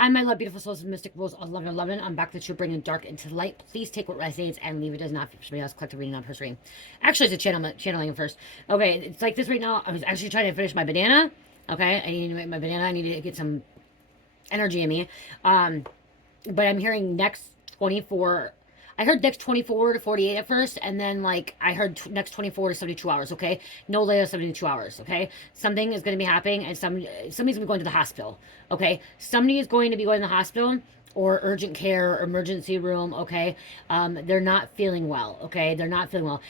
Hi, my love, beautiful souls and mystic rules. 1111. I'm back to bringing dark into light. Please take what resonates and leave it as not for somebody else. Collective reading on her screen. Actually, it's a channeling first. Okay, it's like this right now. I was actually trying to finish my banana. Okay, I need to make my banana. I need to get some energy in me. But I'm hearing next 24. I heard next 24 to 48 at first, and then like I heard next 24 to 72 hours. Okay, no later than 72 hours. Okay, something is going to be happening, and somebody's going to be going to the hospital. Okay, somebody is going to be going to the hospital or urgent care, or emergency room. Okay, they're not feeling well. Okay, they're not feeling well.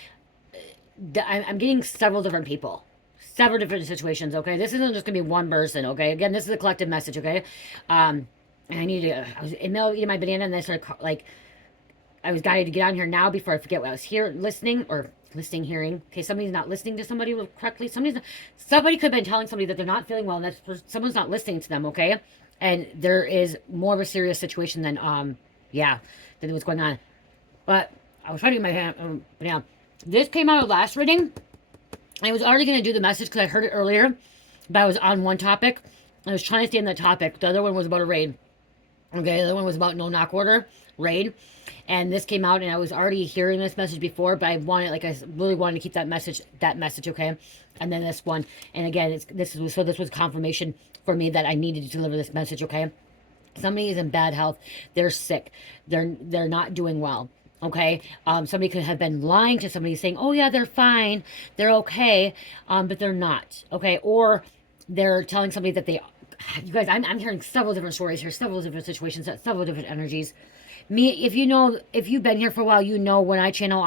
I'm getting several different people. Several different situations, okay? This isn't just gonna be one person, okay? Again, this is a collective message, okay? And I need to, I was in the middle of eating my banana, and then I started, like, I was guided to get on here now before I forget what I was here listening, or listening, hearing. Okay, somebody's not listening to somebody correctly. Somebody could have been telling somebody that they're not feeling well, and someone's not listening to them, okay? And there is more of a serious situation than, than what's going on. But I was trying to get my banana. This came out of last reading. I was already going to do the message because I heard it earlier, but I was on one topic. I was trying to stay on that topic. The other one was about a raid. Okay, the other one was about no knock order, raid. And this came out, and I was already hearing this message before, but I really wanted to keep that message, okay? And then this one, and again, this was confirmation for me that I needed to deliver this message, okay? Somebody is in bad health. They're sick. They're not doing well. Okay, somebody could have been lying to somebody saying, oh yeah, they're fine, they're okay, but they're not, okay? Or they're telling somebody that they, you guys, I'm hearing several different stories here, several different situations, several different energies. Me, if you've been here for a while, you know when I channel,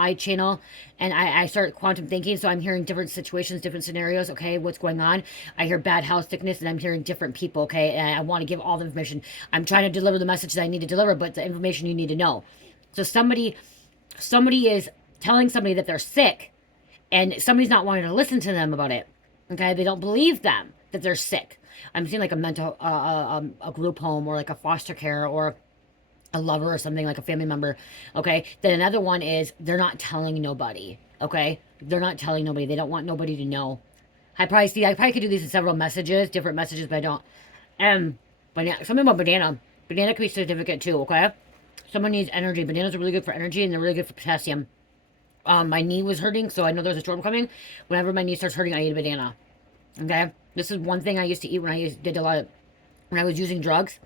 and I start quantum thinking, so I'm hearing different situations, different scenarios, okay, what's going on. I hear bad health, sickness, and I'm hearing different people, okay, and I want to give all the information. I'm trying to deliver the message that I need to deliver, but the information you need to know. So somebody is telling somebody that they're sick, and somebody's not wanting to listen to them about it. Okay, they don't believe them that they're sick. I'm seeing like a mental, a group home, or like a foster care, or a lover, or something, like a family member. Okay, then another one is they're not telling nobody. Okay, they're not telling nobody. They don't want nobody to know. I probably could do these in several messages, different messages, but I don't. But something about banana. Banana could be significant too. Okay. Someone needs energy. Bananas are really good for energy, and they're really good for potassium. My knee was hurting, so I know there's a storm coming. Whenever my knee starts hurting, I eat a banana. Okay? This is one thing I used to eat when when I was using drugs.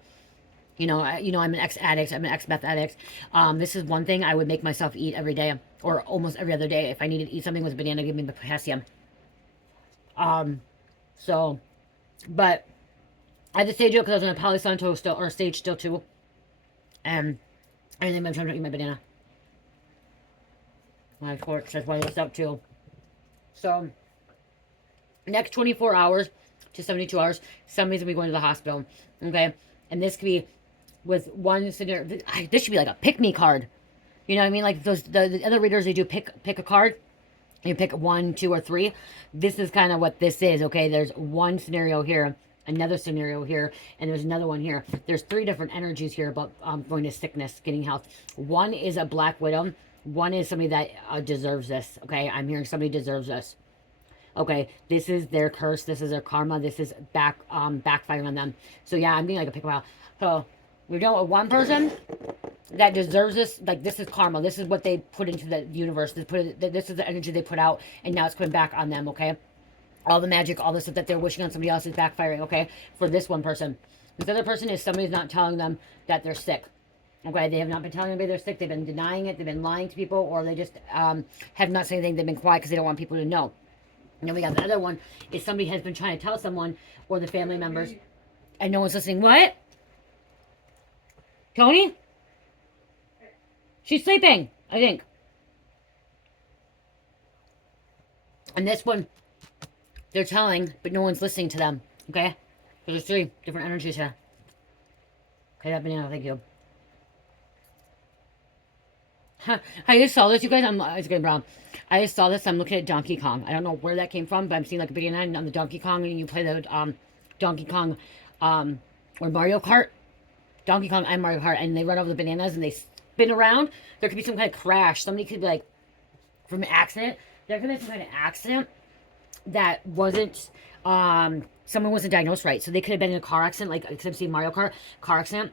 I'm an ex-addict. I'm an ex-meth addict. This is one thing I would make myself eat every day, or almost every other day. If I needed to eat something with banana, give me the potassium. But I had to stage it because I was in a polysanto still, or stage still too. And then I'm trying to eat my banana. My fork says why it's up too. So, next 24 hours to 72 hours, somebody's going to be going to the hospital. Okay? And this could be with one scenario. This should be like a pick-me card. You know what I mean? Like the other readers, they do pick a card. You pick 1, 2, or 3. This is kind of what this is, okay? There's one scenario here, another scenario here, and there's another one here. There's 3 different energies here about going to sickness, getting health. One is a black widow. One is somebody that deserves this, okay? I'm hearing somebody deserves this. Okay, this is their curse. This is their karma. This is backfiring on them. So yeah, I'm being like a pick a while. So we're dealing with one person that deserves this. Like, this is karma. This is what they put into the universe. This is the energy they put out, and now it's coming back on them, okay? All the magic, all the stuff that they're wishing on somebody else is backfiring, okay? For this one person. This other person is somebody's not telling them that they're sick. Okay, they have not been telling anybody they're sick. They've been denying it. They've been lying to people, or they just have not said anything. They've been quiet because they don't want people to know. And then we got the other one is somebody has been trying to tell someone, or the family members, and no one's listening. What? Tony? She's sleeping, I think. And this one, they're telling, but no one's listening to them. Okay? So there's 3 different energies here. Okay, that banana, thank you. I just saw this, you guys. It's getting brown. I just saw this. I'm looking at Donkey Kong. I don't know where that came from, but I'm seeing like a banana on the Donkey Kong, and you play the Donkey Kong or Mario Kart. Donkey Kong and Mario Kart, and they run over the bananas and they spin around. There could be some kind of crash. Somebody could be like, from an accident. There could be some kind of accident that wasn't someone wasn't diagnosed right. So they could have been in a car accident, like I'm seeing Mario Kart, car accident,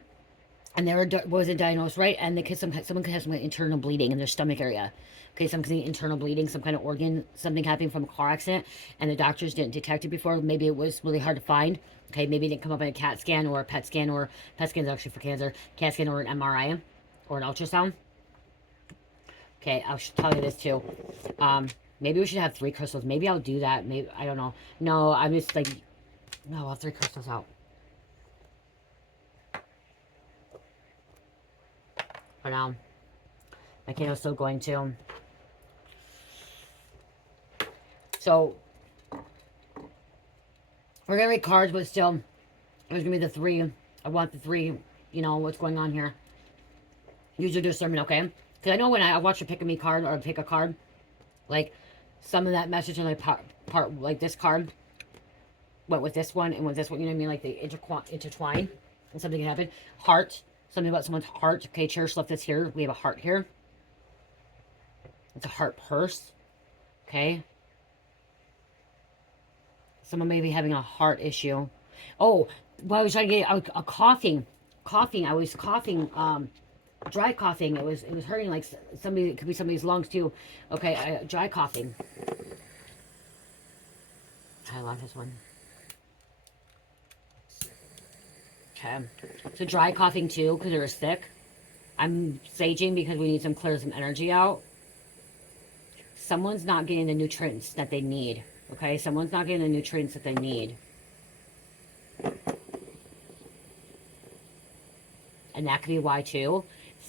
and they wasn't diagnosed right, and the kid, someone could have some internal bleeding in their stomach area. Okay, some kind of internal bleeding, some kind of organ, something happening from a car accident, and the doctors didn't detect it before. Maybe it was really hard to find. Okay, maybe it didn't come up in a CAT scan or a PET scan, or PET scan is actually for cancer, CAT scan or an MRI or an ultrasound. Okay, I should tell you this too. Maybe we should have 3 crystals. Maybe I'll do that. Maybe, I don't know. No, I'm just like, no, I'll have 3 crystals out. For now. My candle's still going too. So, we're gonna read cards, but still, there's gonna be the 3. I want the 3, you know, what's going on here. Use your discernment, okay? Because I know when I watch a pick a me card or pick a card, like, some of that message in like part like this card went with this one and with this one, you know what I mean? Like they intertwine and something can happen. Heart, something about someone's heart. Okay, cherish left this here. We have a heart here. It's a heart purse. Okay. Someone may be having a heart issue. Oh, well, I was trying to get a coughing. I was coughing, dry coughing. It was hurting like somebody, it could be somebody's lungs too. Okay, dry coughing. I love this one. Okay. So dry coughing too, because they're sick. I'm saging because we need some clear some energy out. Someone's not getting the nutrients that they need. Okay, someone's not getting the nutrients that they need. And that could be why too.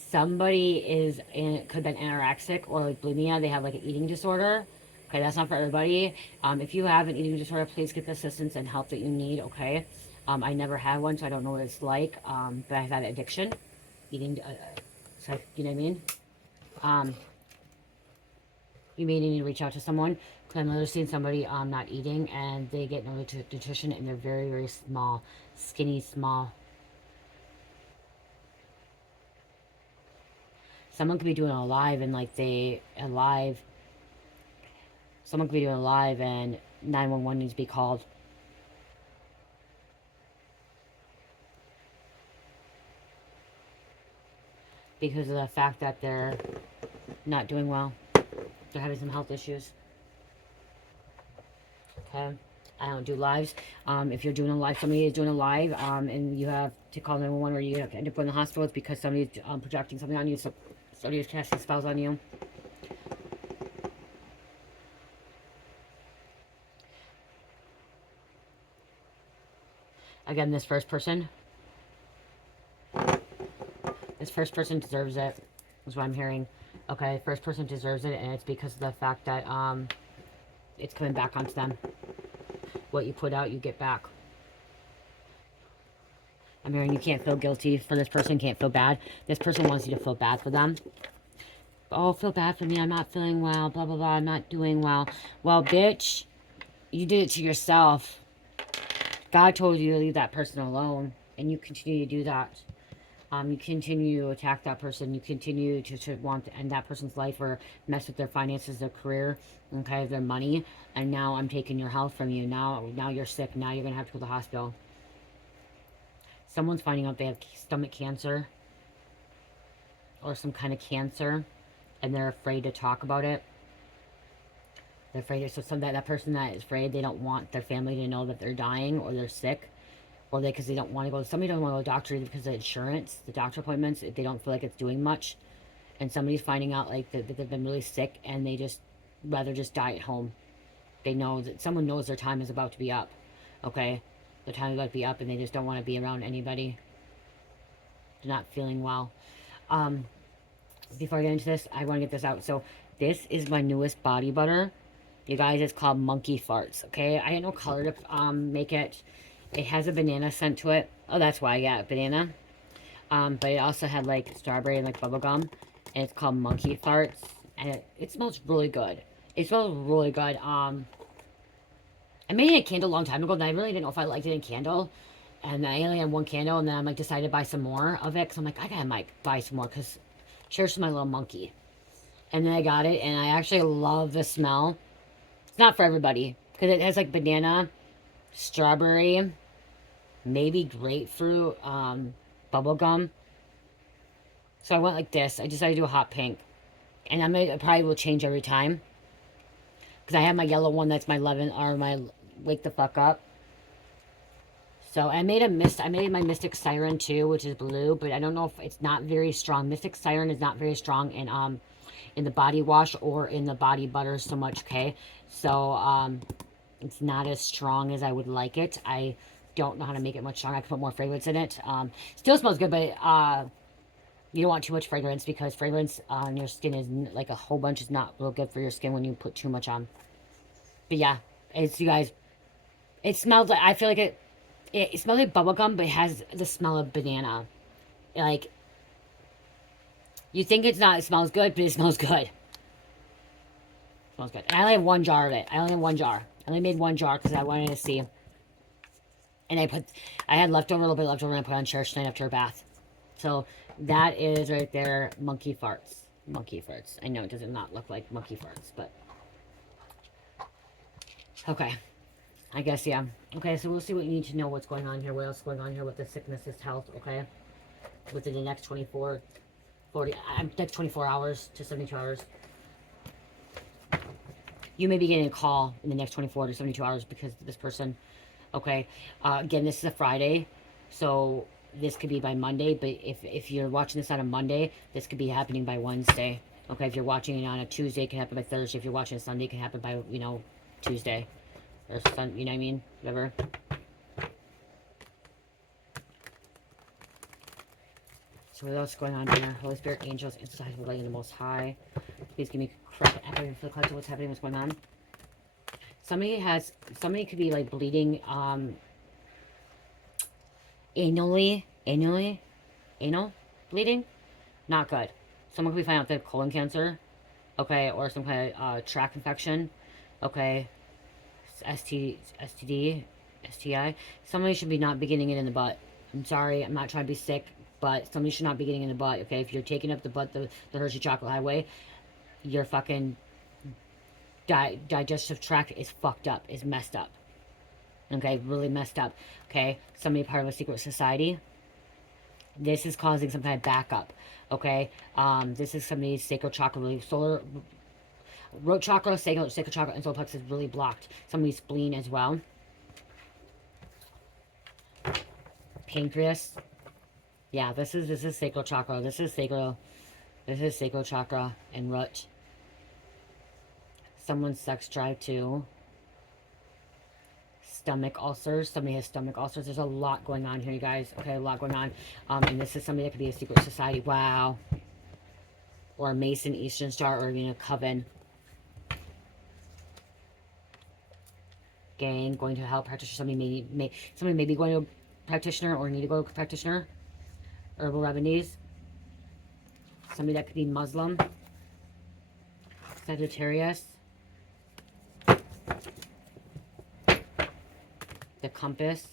Somebody is in, could have been anorexic or like bulimia. They have like an eating disorder. Okay, that's not for everybody. If you have an eating disorder, please get the assistance and help that you need, okay? I never had one, so I don't know what it's like. But I've had addiction. Eating, so, you know what I mean? You may need to reach out to someone. Because I'm literally seeing somebody not eating, and they get no nutrition, and they're very, very small. Skinny, small. Someone could be doing a live, and like someone could be doing a live, and 911 needs to be called. Because of the fact that they're not doing well. They're having some health issues. Okay. I don't do lives. If you're doing a live, somebody is doing a live, and you have to call 911 or you have to end up going to the hospital, it's because somebody's projecting something on you, so somebody's casting spells on you. Again, this first person deserves it, is what I'm hearing. Okay, first person deserves it, and it's because of the fact that it's coming back onto them. What you put out, you get back. I'm hearing you can't feel guilty for this person, can't feel bad. This person wants you to feel bad for them. Oh, feel bad for me, I'm not feeling well, blah, blah, blah, I'm not doing well. Well, bitch, you did it to yourself. God told you to leave that person alone, and you continue to do that. You continue to attack that person. You continue to want to end that person's life or mess with their finances, their career, okay, their money. And now I'm taking your health from you. Now you're sick. Now you're going to have to go to the hospital. Someone's finding out they have stomach cancer or some kind of cancer, and they're afraid to talk about it. They're afraid. So that person that is afraid, they don't want their family to know that they're dying or they're sick. Or because they don't want to go, somebody doesn't want to go to the doctor either because of insurance, the doctor appointments, they don't feel like it's doing much. And somebody's finding out like that they've been really sick and they just rather just die at home. They know that someone knows their time is about to be up. Okay? Their time is about to be up and they just don't want to be around anybody. They're not feeling well. Before I get into this, I want to get this out. So this is my newest body butter. You guys, it's called Monkey Farts. Okay? I had no color to make it. It has a banana scent to it. Oh, that's why I got banana. But it also had like strawberry and like bubble gum. And it's called Monkey Farts. And it smells really good. It smells really good. I made it a candle a long time ago. And I really didn't know if I liked it in candle. And I only had one candle. And then I'm like decided to buy some more of it. Because I'm like, I gotta buy some more. Because cherish my little monkey. And then I got it. And I actually love the smell. It's not for everybody. Because it has like banana. strawberry, maybe grapefruit, bubble gum. So I went like this. I decided to do a hot pink. And I probably will change every time. Because I have my yellow one that's my 11, or my wake the fuck up. So I made my Mystic Siren too, which is blue, but I don't know if it's not very strong. Mystic Siren is not very strong in the body wash or in the body butter so much, okay? So it's not as strong as I would like it. I don't know how to make it much stronger. I can put more fragrance in it. Still smells good, but you don't want too much fragrance, because fragrance on your skin is like a whole bunch is not real good for your skin when you put too much on. But yeah, it's, you guys, it smells like, I feel like it smells like bubblegum, but it has the smell of banana. Like, you think it's not, it smells good, but it smells good. It smells good. And I only have one jar of it. I only made one jar because I wanted to see. And I had a little bit leftover, and I put on cherish tonight after a bath. So that is right there, monkey farts. Monkey farts. I know it does not look like monkey farts, but okay. I guess, yeah. Okay, so we'll see what you need to know, what's going on here, what else is going on here with the sickness, is health, okay? Within the next 24 hours to 72 hours. You may be getting a call in the next 24 to 72 hours because of this person, okay? Again, this is a Friday, so this could be by Monday, but if you're watching this on a Monday, this could be happening by Wednesday, okay? If you're watching it on a Tuesday, it can happen by Thursday. If you're watching it Sunday, it can happen by, you know, Tuesday. Or some, you know what I mean? Whatever. So what else is going on here? Holy Spirit, angels, inside the light of the Most High. Please give me correct evidence for the collective, what's happening, what's going on. Somebody could be like bleeding anal bleeding. Not good. Someone could be finding out they have colon cancer. Okay, or some kind of tract infection. Okay. STD, STI. Somebody should be not be getting it in the butt. I'm sorry, I'm not trying to be sick, but somebody should not be getting in the butt, okay? If you're taking up the butt, the Hershey Chocolate Highway, your fucking digestive tract is fucked up, is messed up. Okay, really messed up, okay? Somebody part of a secret society. This is causing some kind of backup, okay? This is somebody's sacral chakra, really solar... Root chakra, sacral chakra, and solar plexus is really blocked. Somebody's spleen as well. Pancreas. Yeah, this is sacral chakra. This is sacral chakra and root. Someone's sex drive too. Stomach ulcers. Somebody has stomach ulcers. There's a lot going on here, you guys. Okay, a lot going on. And this is somebody that could be a secret society. Wow. Or a Mason, Eastern Star, or even a coven. Gang, going to help practitioner. Somebody may be going to a practitioner or need to go to a practitioner. Herbal remedies. Somebody that could be Muslim. Sagittarius. The compass.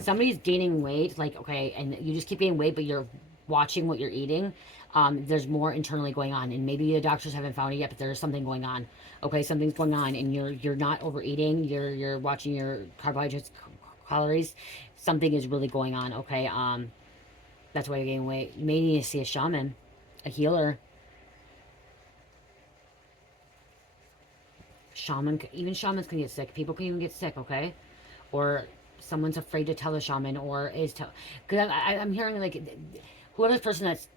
Somebody's gaining weight, like, okay, and you just keep gaining weight, but you're watching what you're eating. There's more internally going on, and maybe the doctors haven't found it yet, but there's something going on. Okay, something's going on, and you're not overeating. You're watching your carbohydrates, calories. Something is really going on. Okay, that's why you're gaining weight. You may need to see a shaman, a healer. Even shamans can get sick. People can even get sick. Okay, or someone's afraid to tell a shaman, or because I'm hearing like whoever's person that's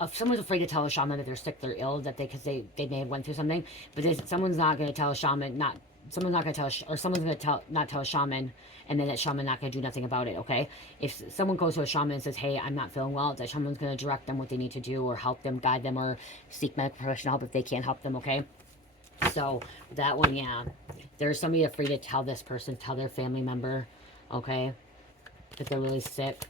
if someone's afraid to tell a shaman that they're sick, they're ill, that because they may have went through something, but someone's not going to tell a shaman, someone's not going to tell, or someone's going to not tell a shaman, and then that shaman not going to do nothing about it. Okay, if someone goes to a shaman and says, hey, I'm not feeling well, that shaman's going to direct them what they need to do, or help them, guide them, or seek medical professional help if they can't help them. Okay, so that one, yeah, there's somebody afraid to tell this person, tell their family member, okay, that they're really sick,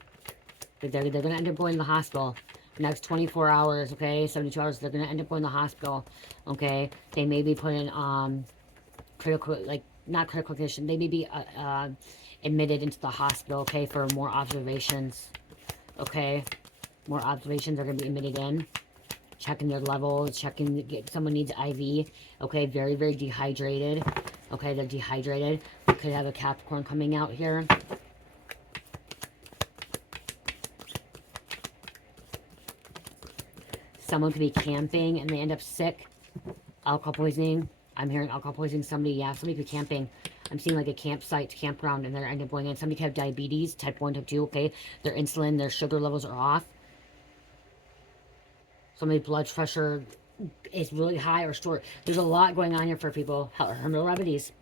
that they're going to end up going to the hospital. Next 24 hours, okay, 72 hours, they're going to end up going to the hospital, okay. They may be put in critical, like, not critical condition, they may be admitted into the hospital, okay, for more observations, Okay. More observations are going to be emitted in. Checking their levels. Checking. Someone needs IV. Okay. Very, very dehydrated. Okay. They're dehydrated. We could have a Capricorn coming out here. Someone could be camping and they end up sick. Alcohol poisoning. I'm hearing alcohol poisoning. Somebody, yeah, somebody could be camping. I'm seeing like a campsite, campground, and they're end up going in. Somebody could have diabetes, type 1, type 2, okay? Their insulin, their sugar levels are off. Somebody's blood pressure is really high or short. There's a lot going on here for people. Herbal remedies.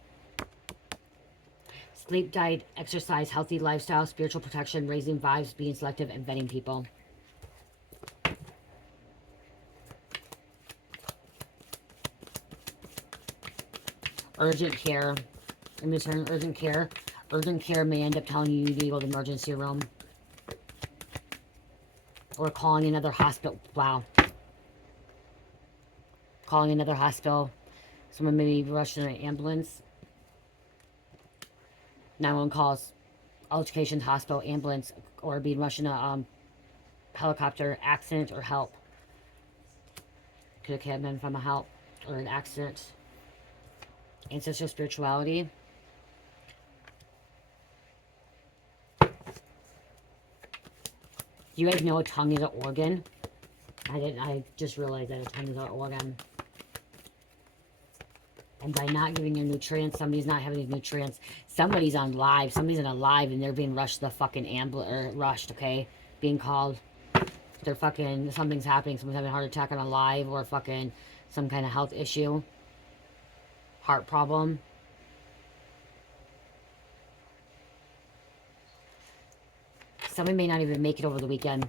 Sleep, diet, exercise, healthy lifestyle, spiritual protection, raising vibes, being selective, and vetting people. Urgent care. In return, urgent care. Urgent care may end up telling you you need to go to the emergency room. Or calling another hospital. Wow. Calling another hospital. Someone may be rushed in an ambulance. 911 calls. Altercation, hospital, ambulance, or being rushed in a helicopter, accident, or help. Could have been from a help or an accident. Ancestral spirituality. You guys know a tongue is an organ? I just realized that a tongue is an organ. And by not giving your nutrients, somebody's not having these nutrients. Somebody's on live. Somebody's in a live and they're being rushed to the fucking ambulance, or rushed, okay? Being called. They're fucking, something's happening. Someone's having a heart attack on a live, or fucking some kind of health issue. Heart problem. Somebody may not even make it over the weekend.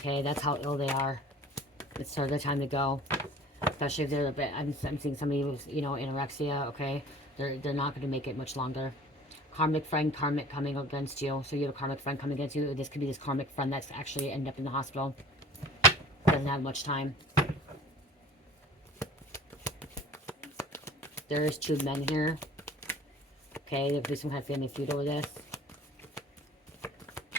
Okay, that's how ill they are. It's sort of the time to go. Especially if they're a bit, I'm seeing somebody who's, you know, anorexia, okay? They're not going to make it much longer. Karmic friend, karmic coming against you. So you have a karmic friend coming against you. This could be this karmic friend that's actually ended up in the hospital. Doesn't have much time. There's 2 men here. Okay, there'll be some kind of family feud over this.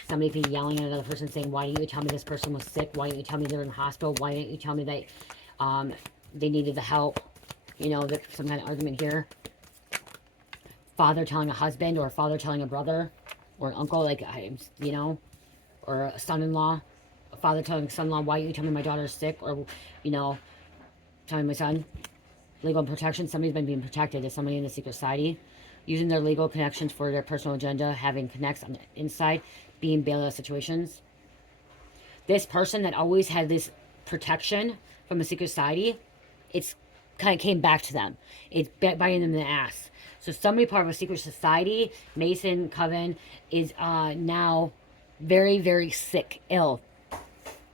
Somebody could be yelling at another person saying, why didn't you tell me this person was sick? Why didn't you tell me they were in the hospital? Why didn't you tell me that they needed the help? You know, there's some kind of argument here. Father telling a husband, or a father telling a brother, or an uncle, like, you know, or a son-in-law. A father telling a son-in-law, why didn't you tell me my daughter's sick? Or, you know, telling my son. Legal protection. Somebody's been being protected. Is somebody in the secret society. Using their legal connections for their personal agenda. Having connects on the inside. Being bailed out of situations. This person that always had this protection from the secret society, it's kind of came back to them. It's biting them in the ass. So somebody part of a secret society, Mason, Coven, is now very, very sick, ill.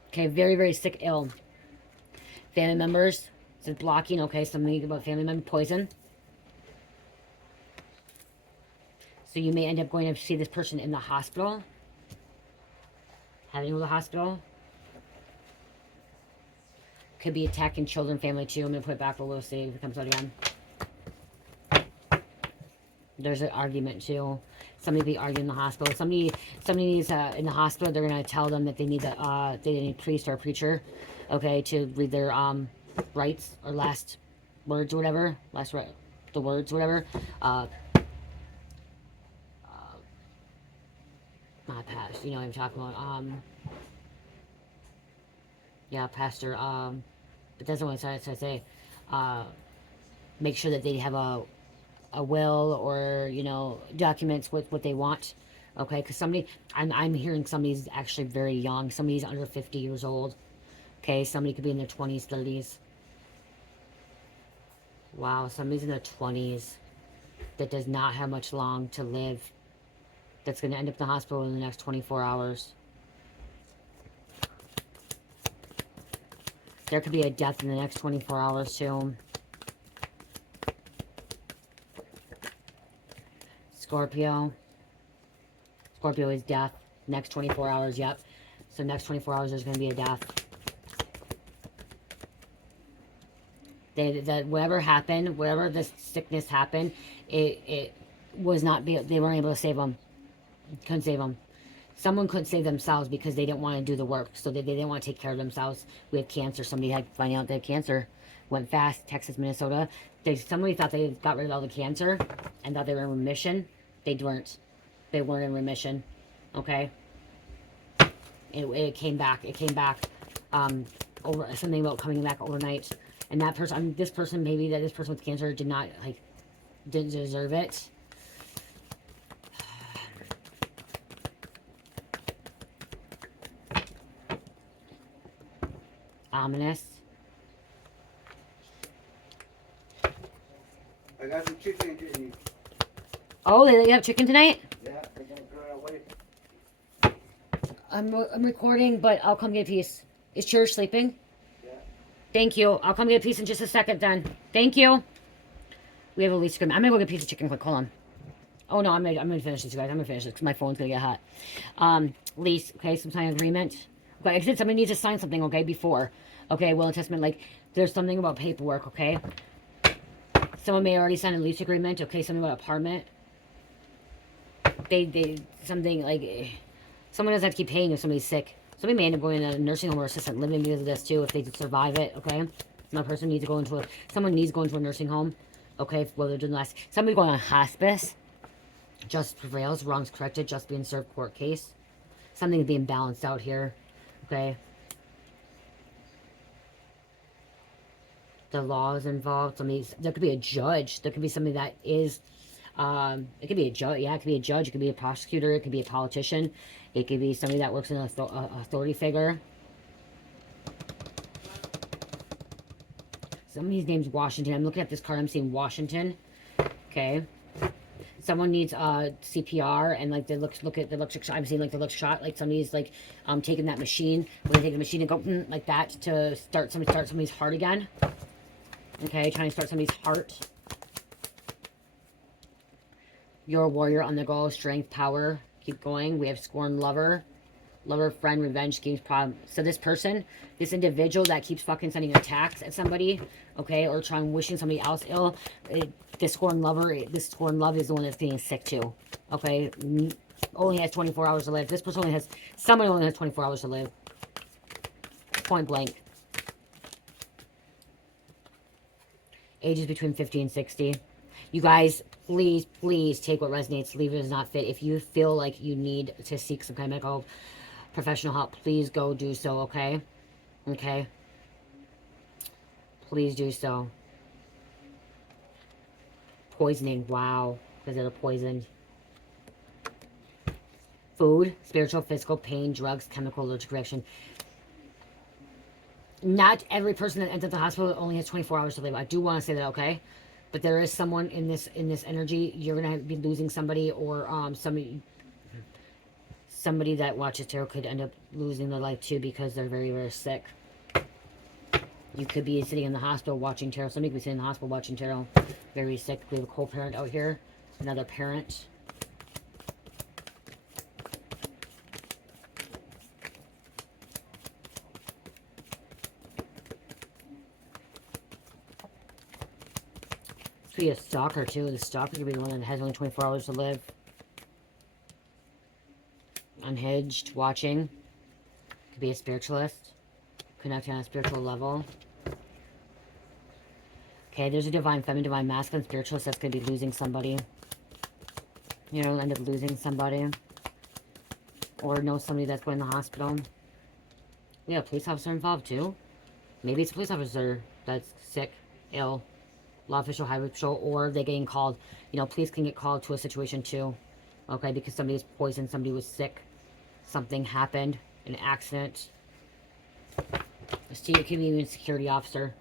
Okay, very, very sick, ill. Family members, so blocking, okay, something about family member, poison. So you may end up going to see this person in the hospital. Having to go to the hospital. Could be attacking children, family too. I'm going to put it back, but we'll see if it comes out again. There's an argument too. Somebody be arguing in the hospital. Somebody needs in the hospital. They're going to tell them that they need a priest or a preacher, okay, to read their rights or last words or whatever. The words or whatever. Not past. You know what I'm talking about. Yeah, pastor. But that's what I say. Make sure that they have a will, or, you know, documents with what they want. Okay, because I'm hearing somebody's actually very young. Somebody's under 50 years old. Okay, somebody could be in their 20s, 30s. Wow, somebody's in their 20s that does not have much long to live. That's going to end up in the hospital in the next 24 hours. There could be a death in the next 24 hours too. Scorpio. Scorpio is death. Next 24 hours, yep. So next 24 hours there's going to be a death. Whatever happened, whatever this sickness happened, it was not, they weren't able to save them. Couldn't save them. Someone couldn't save themselves because they didn't want to do the work. So they didn't want to take care of themselves. We had cancer. Somebody had finding out they had cancer. Went fast. Texas, Minnesota. Somebody thought they got rid of all the cancer and thought they were in remission. They weren't. They weren't in remission. Okay? It came back. It came back. Over something about coming back overnight. And that person, this person, maybe that this person with cancer did not, like, didn't deserve it. Ominous. I got some chicken to eat. Oh, they have chicken tonight? Yeah, I gotta go away. I'm recording, but I'll come get a piece. Is Cherish sleeping? Yeah. Thank you. I'll come get a piece in just a second then. Thank you. We have a lease agreement. I'm gonna go get a piece of chicken quick. Hold on. Oh no, I'm gonna finish this, you guys. I'm gonna finish this because my phone's gonna get hot. Lease, okay, some kind of agreement. Okay, I said somebody needs to sign something, okay, before. Okay, will and testament, like, there's something about paperwork, okay? Someone may already sign a lease agreement, okay, something about apartment. Something, like, someone doesn't have to keep paying if somebody's sick. Somebody may end up going in a nursing home or assisted living because of this, too, if they survive it, okay? That person needs to go into someone needs to go into a nursing home, okay, well, they're doing the last. Somebody going on hospice. Just prevails, wrongs corrected, just being served court case. Something being balanced out here, okay? The law is involved. There could be a judge. There could be somebody that is, it could be a judge. Yeah, it could be a judge. It could be a prosecutor. It could be a politician. It could be somebody that works in an authority figure. Somebody's name's Washington. I'm looking at this card. I'm seeing Washington. Okay. Someone needs CPR and like they look at the electric. I'm seeing like the electric shot. Like somebody's like taking that machine. When they take the machine and go like that to start somebody's heart again. Okay, trying to start somebody's heart. You're a warrior on the go. Strength, power. Keep going. We have scorn, lover. Lover, friend, revenge, schemes, problem. So this person, this individual that keeps fucking sending attacks at somebody, okay, or wishing somebody else ill, this scorn love is the one that's being sick too, okay? Only has 24 hours to live. This person somebody only has 24 hours to live. Point blank. Ages between 50 and 60. You guys, please, please take what resonates. Leave it as not fit. If you feel like you need to seek some kind of medical professional help, please go do so, okay? Okay? Please do so. Poisoning, wow. Because they're poisoned. Food, spiritual, physical, pain, drugs, chemical, allergic reaction. Not every person that enters the hospital only has 24 hours to live. I do want to say that, okay? But there is someone in this energy. You're gonna be losing somebody, or somebody that watches tarot could end up losing their life too because they're very, very sick. You could be sitting in the hospital watching tarot. Somebody could be sitting in the hospital watching tarot, very sick. We have a co-parent out here, another parent. Could be a stalker too. The stalker could be the one that has only 24 hours to live. Unhinged, watching. Could be a spiritualist. Connecting on a spiritual level. Okay, there's a divine feminine, divine masculine spiritualist that's going to be losing somebody. You know, end up losing somebody. Or know somebody that's going to the hospital. Yeah, a police officer involved too. Maybe it's a police officer that's sick, ill. Law official, highway patrol, or they're getting called. You know, police can get called to a situation too. Okay, because somebody was poisoned, somebody was sick. Something happened, an accident. See, it could be even a security officer.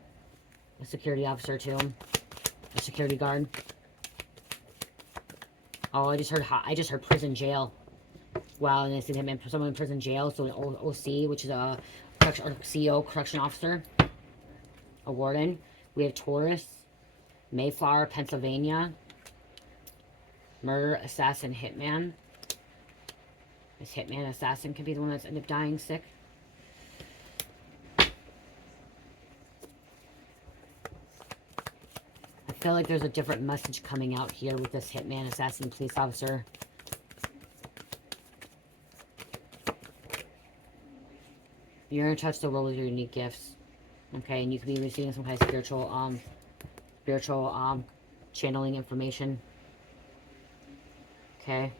A security officer too. A security guard. Oh, I just heard prison jail. Wow, and they said him in someone in prison jail, so an OC, which is a CEO, correction officer. A warden. We have Taurus. Mayflower, Pennsylvania. Murder, assassin, hitman. This hitman, assassin could be the one that's ended up dying sick. I feel like there's a different message coming out here with this hitman, assassin, police officer. You're in touch the world with your unique gifts. Okay, and you could be receiving some kind of spiritual channeling information. Okay.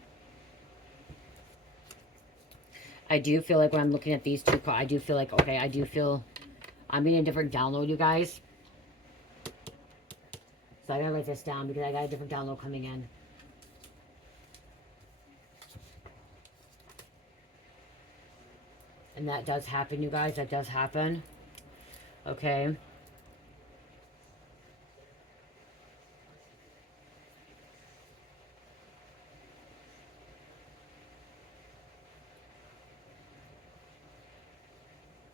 I do feel like when I'm looking at these two, I do feel like, okay, I do feel I'm getting a different download, you guys. So I gotta write this down because I got a different download coming in. And that does happen, you guys. That does happen. Okay.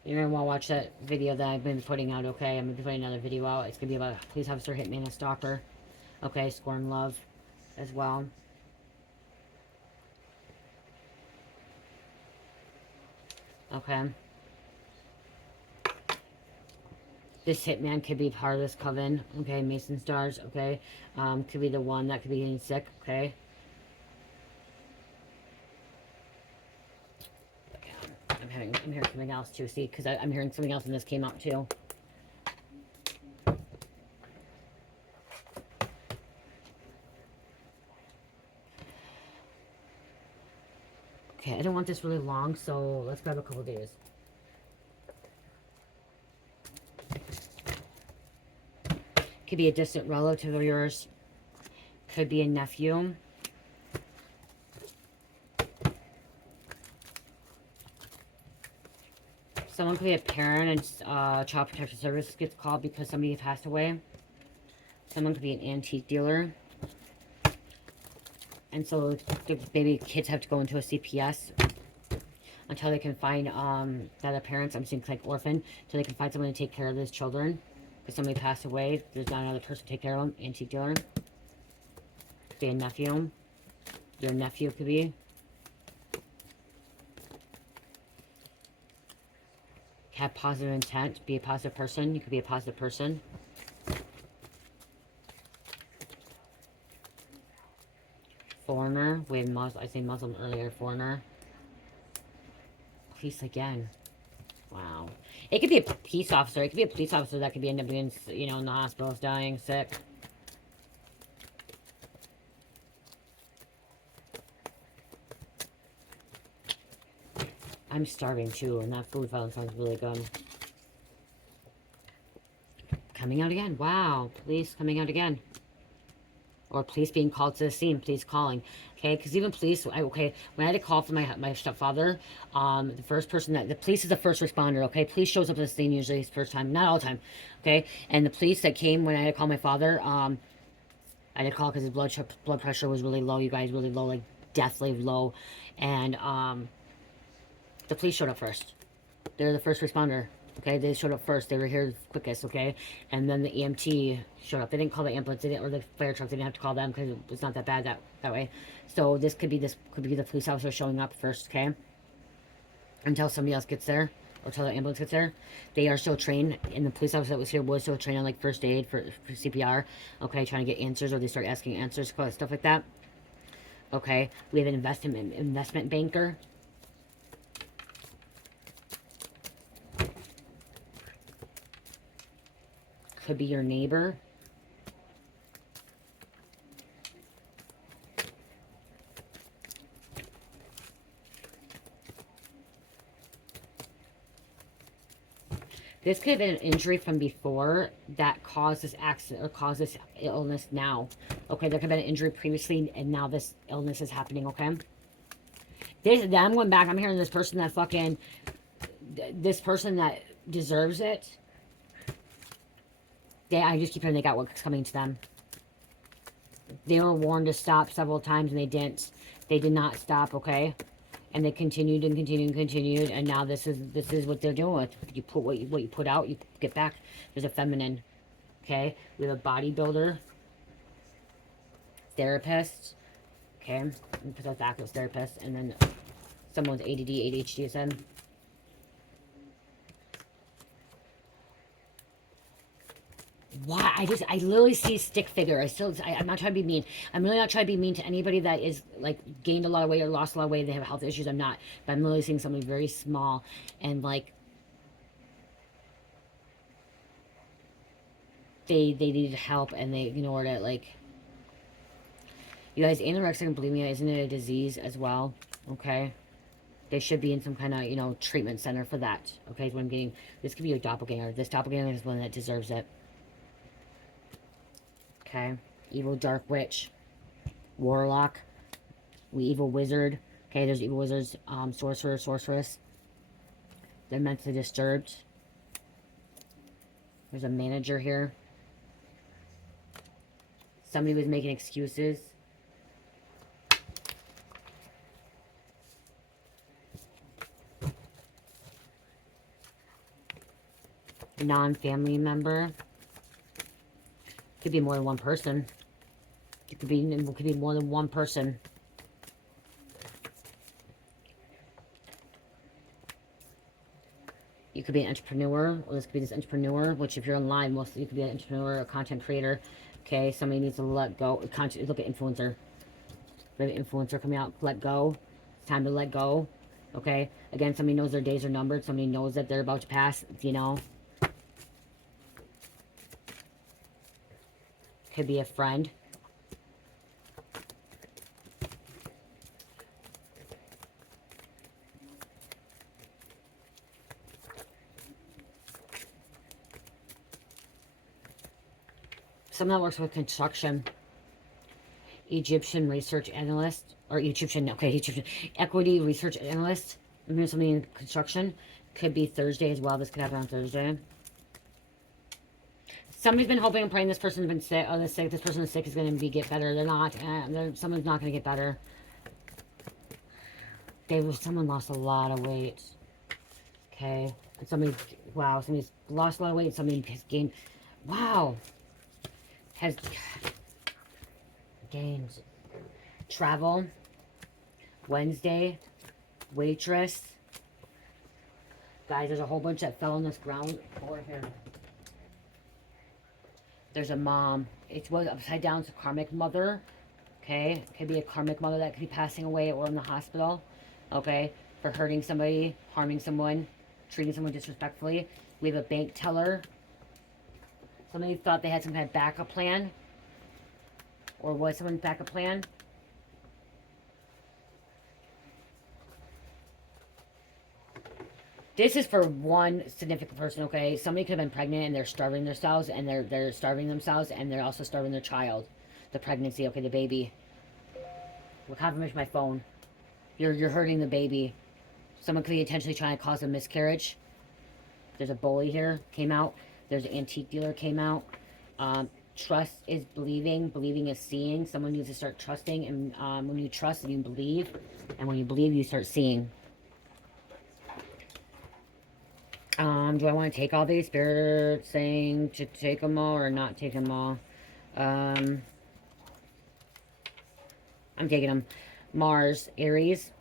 You're going to want to watch that video that I've been putting out, okay? I'm going to be putting another video out. It's going to be about police officer, hitman, and stalker. Okay, scorn love as well. Okay. This hitman could be part of this coven. Okay, Mason stars. Okay. Could be the one that could be getting sick. Okay. I'm hearing something else too. See, because I'm hearing something else and this came out too. Okay, I don't want this really long, so let's grab a couple days. Could be a distant relative of yours. Could be a nephew. Someone could be a parent and Child Protection Service gets called because somebody passed away. Someone could be an antique dealer. And so maybe kids have to go into a CPS until they can find the other parents. I'm saying like orphan, until they can find someone to take care of those children. Because somebody passed away, there's not another person to take care of them. Antique dealer. Could be a nephew. Your nephew could be. Have positive intent. Be a positive person. You could be a positive person. Foreigner. We had I say Muslim earlier. Foreigner. Police again. Wow. It could be a peace officer. It could be a police officer that could be end up being, you know, in the hospitals, dying, sick. I'm starving too, and that food fountain sounds really good. Coming out again. Wow. Police coming out again. Or police being called to the scene. Police calling. Okay, because even police, okay, when I had a call from my stepfather, the first person the police is the first responder, okay? Police shows up at the scene usually first time, not all the time, okay? And the police that came when I had to call my father, I had to call because his blood pressure was really low, you guys, really low, like deathly low. And the police showed up first. They're the first responder. Okay, they showed up first. They were here quickest, okay? And then the EMT showed up. They didn't call the ambulance, or the fire truck. They didn't have to call them because it's not that bad that way. So this could be the police officer showing up first, okay? Until somebody else gets there, or until the ambulance gets there. They are still trained, and the police officer that was here was still trained on like first aid for CPR, okay? Trying to get answers, or they start asking answers, stuff like that. Okay, we have an investment banker. Could be your neighbor. This could have been an injury from before that caused this accident or caused this illness now. Okay, there could have been an injury previously and now this illness is happening, okay? I'm going back. I'm hearing this person that fucking... This person that deserves it. I just keep hearing they got what's coming to them. They were warned to stop several times and they didn't. They did not stop, okay? And they continued and continued and continued, and now this is what they're doing. You put what you put out, you get back. There's a feminine, okay? We have a bodybuilder, therapist, okay? Put that back as therapist, and then someone with ADD, ADHD, said. Why? I literally see stick figure. I'm not trying to be mean. I'm really not trying to be mean to anybody that is like gained a lot of weight or lost a lot of weight. They have health issues. I'm not. But I'm literally seeing something very small and like they needed help and they ignored it. Like, you guys, anorexia and bulimia, isn't it a disease as well? Okay. They should be in some kind of, you know, treatment center for that. Okay, is what I'm getting. This could be your doppelganger. This doppelganger is one that deserves it. Okay. Evil dark witch. Warlock. Evil wizard. Okay, there's evil wizards. Sorcerer, sorceress. They're mentally disturbed. There's a manager here. Somebody was making excuses. Non-family member. Could be more than one person. It could be more than one person. You could be an entrepreneur, or this could be this entrepreneur, which if you're online, mostly you could be an entrepreneur, a content creator. Okay, somebody needs to let go. Look at influencer. We have an influencer coming out. Let go. It's time to let go. Okay, again, somebody knows their days are numbered. Somebody knows that they're about to pass, you know. Could be a friend. Someone that works with construction. Egyptian research analyst. Or Egyptian, okay, Egyptian. Equity research analyst. Maybe something in construction. Could be Thursday as well. This could happen on Thursday. Somebody's been hoping and praying this person's been sick. Oh, this person is sick is going to get better. They're not. Someone's not going to get better. Someone lost a lot of weight. Okay. And somebody's lost a lot of weight. Somebody has gained. Wow. Has gained. Travel. Wednesday. Waitress. Guys, there's a whole bunch that fell on this ground floor here. There's a mom. It was upside down. It's a karmic mother. Okay. It could be a karmic mother that could be passing away or in the hospital. Okay. For hurting somebody, harming someone, treating someone disrespectfully. We have a bank teller. Somebody thought they had some kind of backup plan. Or was someone's backup plan. This is for one significant person, okay? Somebody could have been pregnant and they're starving themselves and they're starving themselves and they're also starving their child. The pregnancy, okay, the baby. What confirmation my phone? You're hurting the baby. Someone could be intentionally trying to cause a miscarriage. There's a bully here, came out. There's an antique dealer, came out. Trust is believing. Believing is seeing. Someone needs to start trusting. And when you trust, you believe. And when you believe, you start seeing. Do I want to take all these? Spirit saying to take them all or not take them all? I'm taking them. Mars, Aries,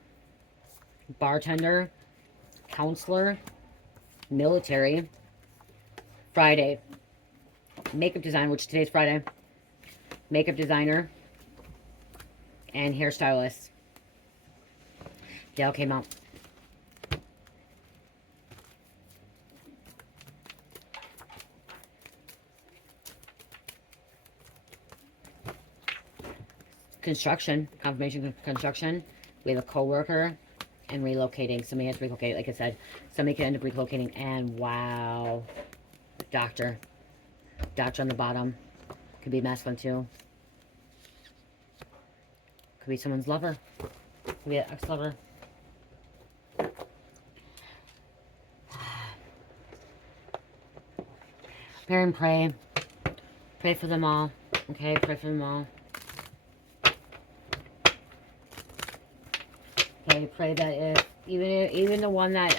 bartender, counselor, military, Friday, makeup designer, which today's Friday, makeup designer, and hairstylist. They all came out. Construction, confirmation construction. We have a co-worker and relocating. Somebody has to relocate, like I said. Somebody could end up relocating. And wow. Doctor. Doctor on the bottom. Could be masculine too. Could be someone's lover. Could be an ex-lover. Pray and pray. Pray for them all. Okay, pray for them all. Okay, pray that if even the one that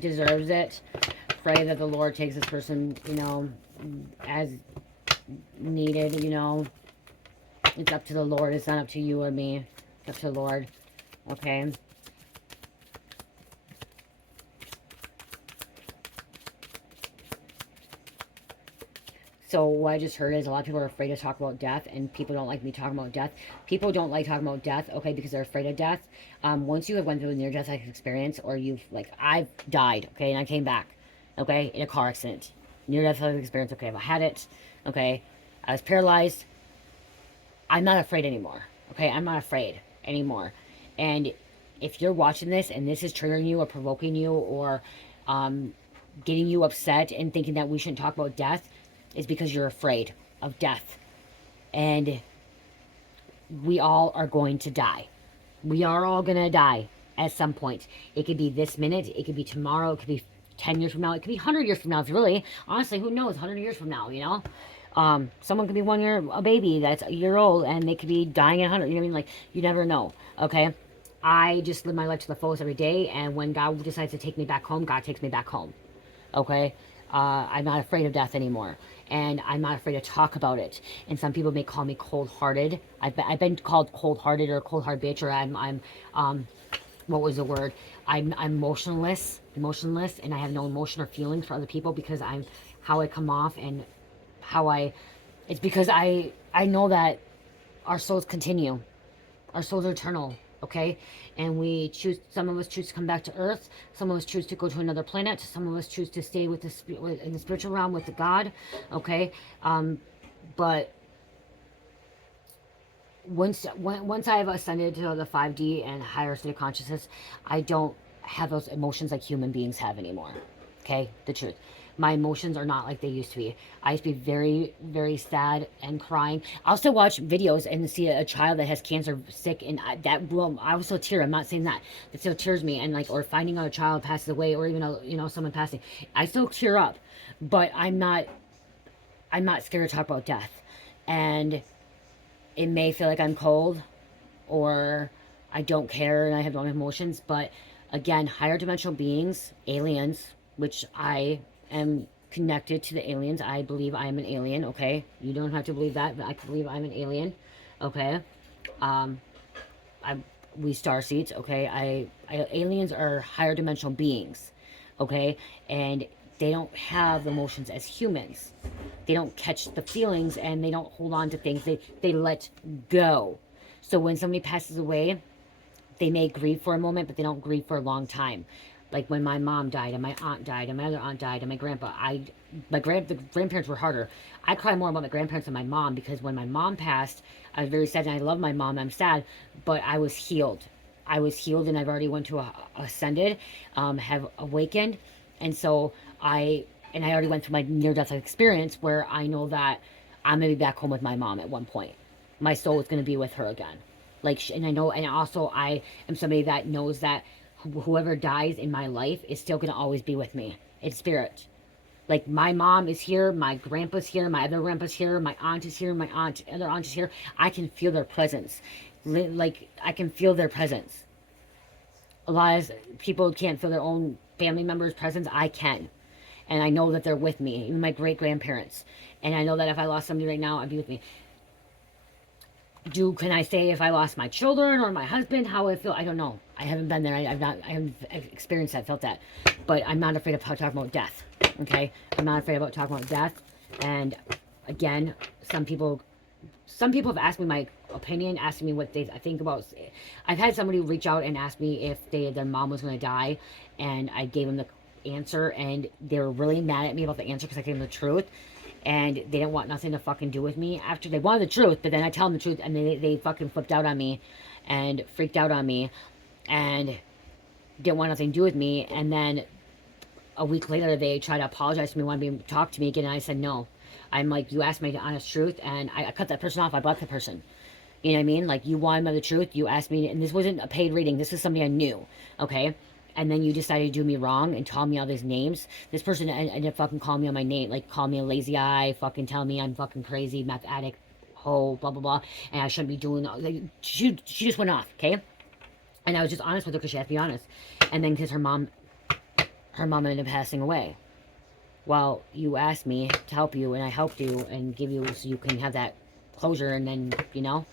deserves it, pray that the Lord takes this person, you know, as needed, you know. It's up to the Lord. It's not up to you or me. It's up to the Lord. Okay. So what I just heard is a lot of people are afraid to talk about death, and people don't like me talking about death. People don't like talking about death, okay, because they're afraid of death. Once you have went through a near-death experience, or you've, like, I've died, okay, and I came back, okay, in a car accident, near-death experience. Okay, I've had it. Okay, I was paralyzed. I'm not afraid anymore. Okay, I'm not afraid anymore. And if you're watching this and this is triggering you or provoking you or getting you upset and thinking that we shouldn't talk about death, it's because you're afraid of death. And we all are going to die. We are all going to die at some point. It could be this minute. It could be tomorrow. It could be 10 years from now. It could be 100 years from now. If really, honestly, who knows? 100 years from now, you know? Someone could be 1 year, a baby that's a year old, and they could be dying at 100. You know what I mean? Like, you never know, okay? I just live my life to the fullest every day, and when God decides to take me back home, God takes me back home, okay? I'm not afraid of death anymore, and I'm not afraid to talk about it. And some people may call me cold-hearted. I've been called cold-hearted or cold-hard bitch, or I'm what was the word? I'm emotionless, and I have no emotion or feelings for other people because I'm how I come off and how it's because I know that our souls continue. Our souls are eternal, okay? And we choose, some of us choose to come back to Earth. Some of us choose to go to another planet. Some of us choose to stay with in the spiritual realm with the God, okay? But once I have ascended to the 5D and higher state of consciousness, I don't have those emotions like human beings have anymore, okay? The truth. My emotions are not like they used to be. I used to be very, very sad and crying. I'll still watch videos and see a child that has cancer, sick, and I will still tear. I'm not saying that. It still tears me, and like, or finding out a child passes away, or even someone passing. I still tear up, but I'm not scared to talk about death. And it may feel like I'm cold, or I don't care and I have no emotions, but again, higher dimensional beings, aliens, which I am connected to the aliens. I believe I am an alien, okay? You don't have to believe that, but I believe I'm an alien, okay? We starseeds, okay? Aliens are higher dimensional beings, okay? And they don't have emotions as humans. They don't catch the feelings and they don't hold on to things. They let go. So when somebody passes away, they may grieve for a moment, but they don't grieve for a long time. Like when my mom died and my aunt died and my other aunt died and my grandpa, the grandparents were harder. I cry more about my grandparents than my mom because when my mom passed, I was very sad and I love my mom. I'm sad, but I was healed. I was healed and I've already went to ascended, have awakened. And so I already went through my near-death experience where I know that I'm going to be back home with my mom at one point. My soul is going to be with her again. And I know, and also I am somebody that knows that whoever dies in my life is still going to always be with me. It's spirit. Like my mom is here, my grandpa's here, my other grandpa's here, my aunt is here, my other aunt is here. I can feel their presence. Like I can feel their presence. A lot of people can't feel their own family members' presence. I can. And I know that they're with me, even my great-grandparents. And I know that if I lost somebody right now, I'd be with me. Can I say if I lost my children or my husband, how I feel? I don't know. I haven't been there. I haven't experienced that, felt that. But I'm not afraid of talking about death, okay? I'm not afraid about talking about death. And again, some people have asked me my opinion, asking me what I think about. I've had somebody reach out and ask me if their mom was going to die, and I gave them the answer, and they were really mad at me about the answer because I gave them the truth. And they didn't want nothing to fucking do with me after they wanted the truth, but then I tell them the truth and they fucking flipped out on me and freaked out on me and didn't want nothing to do with me. And then a week later, they tried to apologize to me, wanted to talk to me again, and I said no. I'm like, you asked me the honest truth, and I cut that person off. I blocked the person. You know what I mean? Like, you wanted the truth, you asked me, and this wasn't a paid reading. This was somebody I knew, okay? And then you decided to do me wrong and call me all these names. This person ended up fucking calling me on my name. Like, call me a lazy eye, fucking tell me I'm fucking crazy, meth addict, hoe, blah, blah, blah. And I shouldn't be doing that. Like, she just went off, okay? And I was just honest with her because she had to be honest. And then because her mom ended up passing away. Well, you asked me to help you, and I helped you and give you so you can have that closure, and then, you know?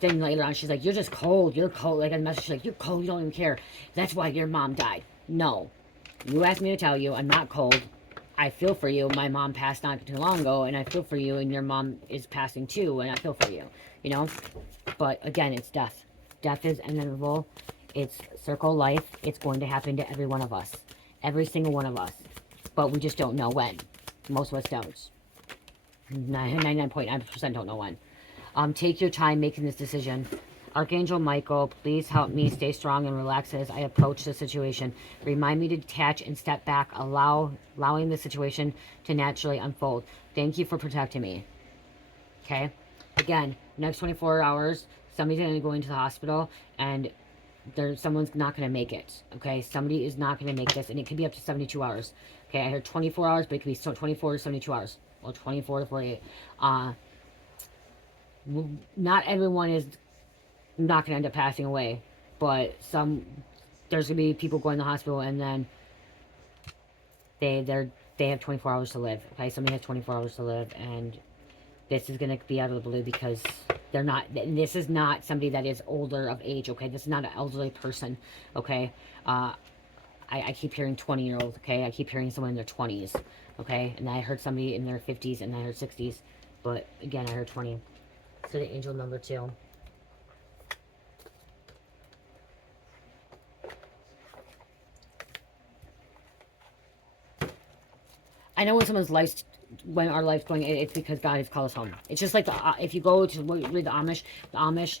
Then later on, she's like, you're just cold. You're cold. Like, a message, she's like, you're cold. You don't even care. That's why your mom died. No. You asked me to tell you I'm not cold. I feel for you. My mom passed not too long ago, and I feel for you, and your mom is passing too, and I feel for you. You know? But, again, it's death. Death is inevitable. It's circle life. It's going to happen to every one of us. Every single one of us. But we just don't know when. Most of us don't. 99.9% don't know when. Take your time making this decision. Archangel Michael, please help me stay strong and relax as I approach the situation. Remind me to detach and step back, allowing the situation to naturally unfold. Thank you for protecting me. Okay? Again, next 24 hours, somebody's going to go into the hospital and someone's not going to make it. Okay? Somebody is not going to make this, and it could be up to 72 hours. Okay? I heard 24 hours, but it could be 24 to 72 hours. Or 24 to 48. Not everyone is not going to end up passing away, but there's going to be people going to the hospital, and then they have 24 hours to live. Okay, somebody has 24 hours to live, and this is going to be out of the blue because this is not somebody that is older of age. Okay, this is not an elderly person. Okay, I keep hearing 20-year-olds. Okay, I keep hearing someone in their 20s. Okay, and I heard somebody in their 50s, and I heard 60s, but again, I heard 20. So the angel number 2. I know when our life's going, it's because God has called us home. It's just like if you go to read the Amish,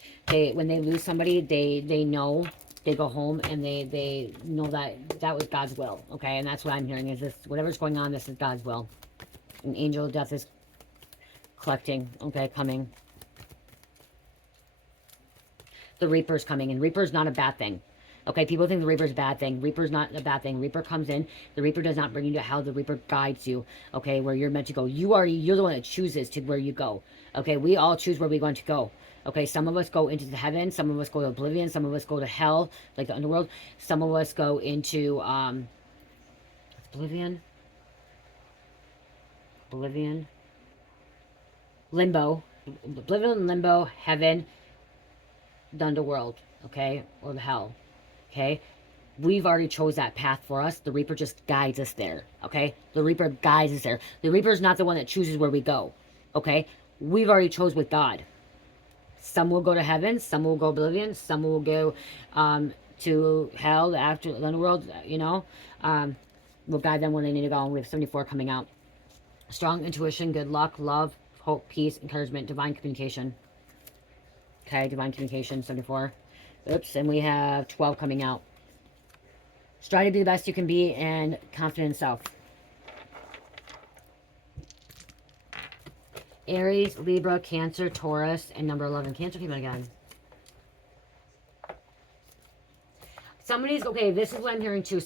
when they lose somebody, they know, they go home and they know that was God's will. Okay, and that's what I'm hearing is this: whatever's going on, this is God's will. An angel of death is collecting. Okay, coming. The Reaper's coming, and Reaper's not a bad thing. Okay, people think the Reaper's a bad thing. Reaper's not a bad thing. Reaper comes in. The Reaper does not bring you to hell. The Reaper guides you, okay, where you're meant to go. You're the one that chooses to where you go. Okay, we all choose where we want to go. Okay, some of us go into the heaven. Some of us go to oblivion. Some of us go to hell, like the underworld. Some of us go into, oblivion? Limbo. Oblivion, limbo, heaven, the underworld, okay, or the hell. Okay, we've already chose that path for us. The Reaper just guides us there. Okay, the Reaper guides us there. The Reaper is not the one that chooses where we go. Okay, we've already chose with God. Some will go to heaven, some will go oblivion, some will go to hell, after the underworld. You know, we'll guide them where they need to go. And we have 74 coming out. Strong intuition, good luck, love, hope, peace, encouragement, divine communication. Okay, divine communication, 74. Oops, and we have 12 coming out. Strive to be the best you can be and confident in self. Aries, Libra, Cancer, Taurus, and number 11. Cancer came out again. Somebody's, okay, this is what I'm hearing too.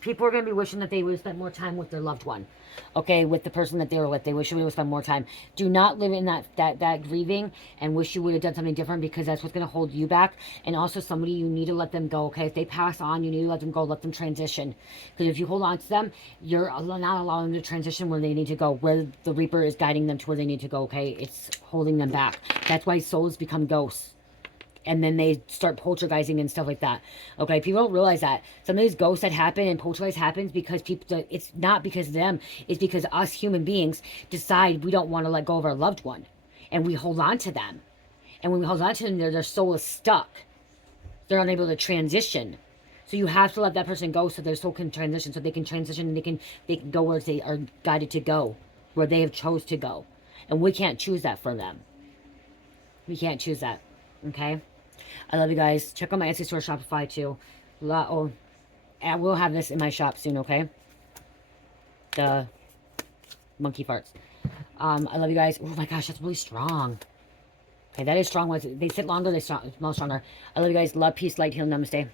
People are going to be wishing that they would spend more time with their loved one. Okay, with the person that they were with. They wish you would have spent more time. Do not live in that grieving and wish you would have done something different, because that's what's going to hold you back. And also somebody, you need to let them go, okay? If they pass on, you need to let them go. Let them transition. Because if you hold on to them, you're not allowing them to transition where they need to go. Where the Reaper is guiding them to where they need to go, okay? It's holding them back. That's why souls become ghosts. And then they start poltergeisting and stuff like that. Okay, people don't realize that. Some of these ghosts that happen and poltergeist happens because it's not because of them. It's because us human beings decide we don't want to let go of our loved one. And we hold on to them. And when we hold on to them, their soul is stuck. They're unable to transition. So you have to let that person go so their soul can transition. So they can transition and they can go where they are guided to go. Where they have chose to go. And we can't choose that for them. We can't choose that. Okay? I love you guys. Check out my Etsy store, Shopify too. I will have this in my shop soon, okay? The monkey farts. I love you guys. Oh my gosh, that's really strong. Okay, that is strong. They sit longer, they smell stronger. I love you guys. Love, peace, light, healing, namaste.